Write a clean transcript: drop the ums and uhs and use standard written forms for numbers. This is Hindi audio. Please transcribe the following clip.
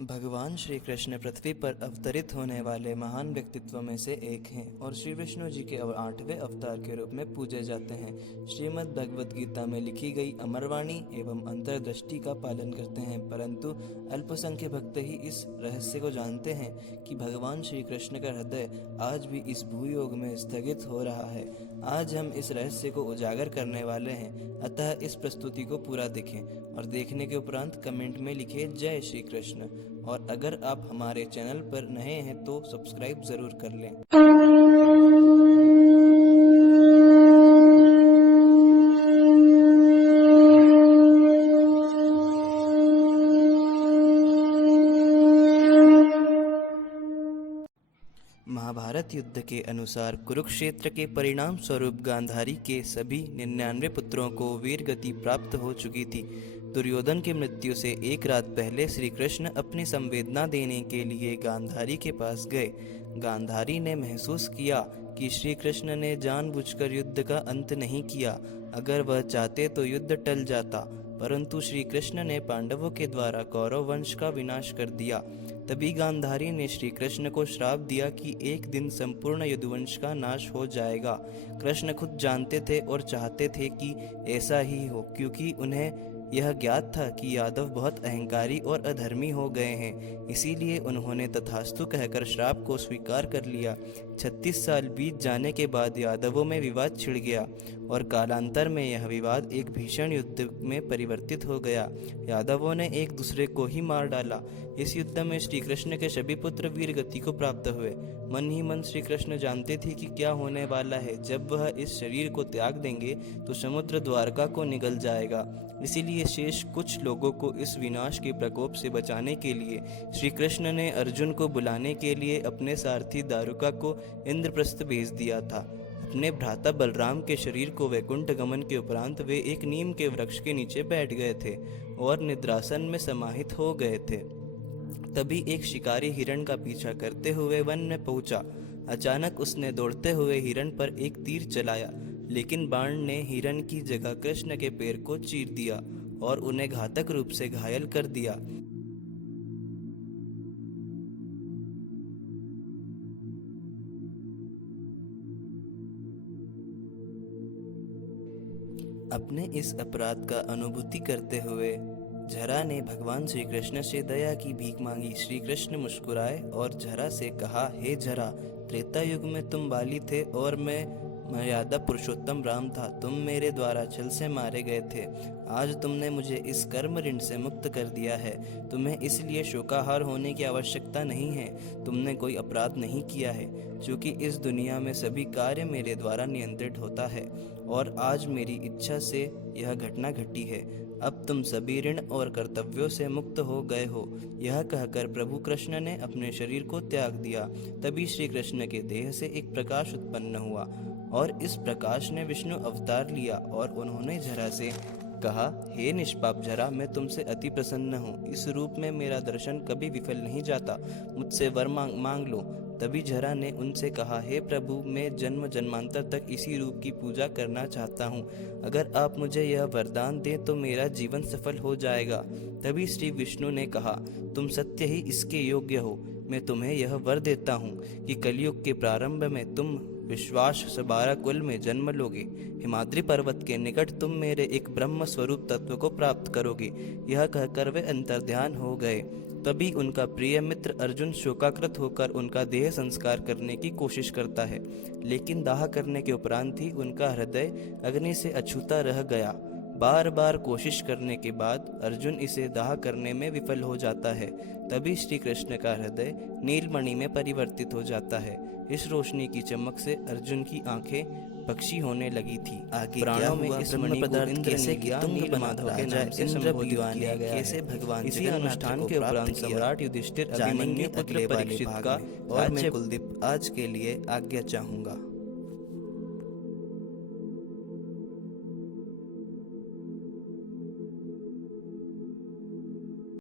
भगवान श्री कृष्ण पृथ्वी पर अवतरित होने वाले महान व्यक्तित्व में से एक हैं और श्री विष्णु जी के 8वें अवतार के रूप में पूजे जाते हैं। श्रीमद् भगवद गीता में लिखी गई अमरवाणी एवं अंतर्दृष्टि का पालन करते हैं, परंतु अल्पसंख्य भक्त ही इस रहस्य को जानते हैं कि भगवान श्री कृष्ण का हृदय आज भी इस भूयोग में स्थगित हो रहा है। आज हम इस रहस्य को उजागर करने वाले हैं, अतः इस प्रस्तुति को पूरा देखें और देखने के उपरांत कमेंट में लिखें जय श्री कृष्ण। और अगर आप हमारे चैनल पर नए हैं तो सब्सक्राइब जरूर कर लें। महाभारत युद्ध के अनुसार कुरुक्षेत्र के परिणाम स्वरूप गांधारी के सभी 99 पुत्रों को वीर गति प्राप्त हो चुकी थी। दुर्योधन की मृत्यु से एक रात पहले श्री कृष्ण अपनी संवेदना देने के लिए गांधारी के पास गए। गांधारी ने महसूस किया कि श्री कृष्ण ने जानबूझकर युद्ध का अंत नहीं किया। अगर वह चाहते तो युद्ध टल जाता, परंतु श्री कृष्ण ने पांडवों के द्वारा कौरव वंश का विनाश कर दिया। तभी गांधारी ने श्री कृष्ण को श्राप दिया कि एक दिन संपूर्ण यदुवंश का नाश हो जाएगा। कृष्ण खुद जानते थे और चाहते थे कि ऐसा ही हो, क्योंकि उन्हें यह ज्ञात था कि यादव बहुत अहंकारी और अधर्मी हो गए हैं। इसीलिए उन्होंने तथास्तु कहकर श्राप को स्वीकार कर लिया। 36 साल बीत जाने के बाद यादवों में विवाद छिड़ गया और कालांतर में यह विवाद एक भीषण युद्ध में परिवर्तित हो गया। यादवों ने एक दूसरे को ही मार डाला। इस युद्ध में श्री कृष्ण के सभी पुत्र वीर गति को प्राप्त हुए। मन ही मन श्री कृष्ण जानते थे कि क्या होने वाला है। जब वह इस शरीर को त्याग देंगे तो समुद्र द्वारका को निगल जाएगा। इसीलिए शेष कुछ लोगों को इस विनाश के प्रकोप से बचाने के लिए श्री कृष्ण ने अर्जुन को बुलाने के लिए अपने सारथी दारुका को इंद्रप्रस्थ भेज दिया था। अपने भ्राता बलराम के शरीर को वैकुंठ गमन के उपरांत वे एक नीम के वृक्ष के नीचे बैठ गए थे और निद्रासन में समाहित हो गए थे। तभी एक शिकारी हिरण का पीछा करते हुए वन में पहुंचा। अचानक उसने दौड़ते हुए हिरण पर एक तीर चलाया, लेकिन बाण ने हिरण की जगह कृष्ण के पैर को चीर दिया और उन्हें घातक रूप से घायल कर दिया। अपने इस अपराध का अनुभूति करते हुए जरा ने भगवान श्री कृष्ण से दया की भीख मांगी। श्री कृष्ण मुस्कुराए और जरा से कहा, हे जरा, त्रेता युग में तुम बाली थे और मैं मर्यादा पुरुषोत्तम राम था। तुम मेरे द्वारा छल से मारे गए थे। आज तुमने मुझे इस कर्म ऋण से मुक्त कर दिया है। तुम्हें इसलिए शोकाहार होने की आवश्यकता नहीं है। तुमने कोई अपराध नहीं किया है, क्योंकि इस दुनिया में सभी कार्य मेरे द्वारा नियंत्रित होता है और आज मेरी इच्छा से यह घटना घटी है। अब तुम सभी ऋण और कर्तव्यों से मुक्त हो गए हो। यह कहकर प्रभु कृष्ण ने अपने शरीर को त्याग दिया। तभी श्री कृष्ण के देह से एक प्रकाश उत्पन्न हुआ और इस प्रकाश ने विष्णु अवतार लिया और उन्होंने जरा से कहा, हे निष्पाप जरा, मैं तुमसे अति प्रसन्न हूँ। इस रूप में मेरा दर्शन कभी विफल नहीं जाता। मुझसे वर मांग लो। तभी जरा ने उनसे कहा, हे प्रभु, मैं जन्म जन्मांतर तक इसी रूप की पूजा करना चाहता हूँ। अगर आप मुझे यह वरदान दें तो मेरा जीवन सफल हो जाएगा। तभी श्री विष्णु ने कहा, तुम सत्य ही इसके योग्य हो। मैं तुम्हें यह वर देता हूँ कि कलयुग के प्रारंभ में तुम विश्वास सबारा कुल में जन्म लोगे। हिमाद्री पर्वत के निकट तुम मेरे एक ब्रह्म स्वरूप तत्व को प्राप्त करोगे। यह कहकर वे अंतर्ध्यान हो गए। तभी उनका प्रिय मित्र अर्जुन शोकाकृत होकर उनका देह संस्कार करने की कोशिश करता है, लेकिन दाह करने के उपरांत ही उनका हृदय अग्नि से अछूता रह गया। बार बार कोशिश करने के बाद अर्जुन इसे दाह करने में विफल हो जाता है। तभी श्री कृष्ण का हृदय नीलमणि में परिवर्तित हो जाता है। इस रोशनी की चमक से अर्जुन की आंखें पक्षी होने लगी थी। आगे पुराणों में इस मणि पदार्थ कैसे तुंग माधव के नाम से संबोधित किया गया, कैसे भगवान इसी अनुष्ठान के उपरांत सम्राट युधिष्ठिर अभिमन्यु पुत्र परीक्षित का और मैं कुलदीप आज के लिए आज्ञा चाहूंगा।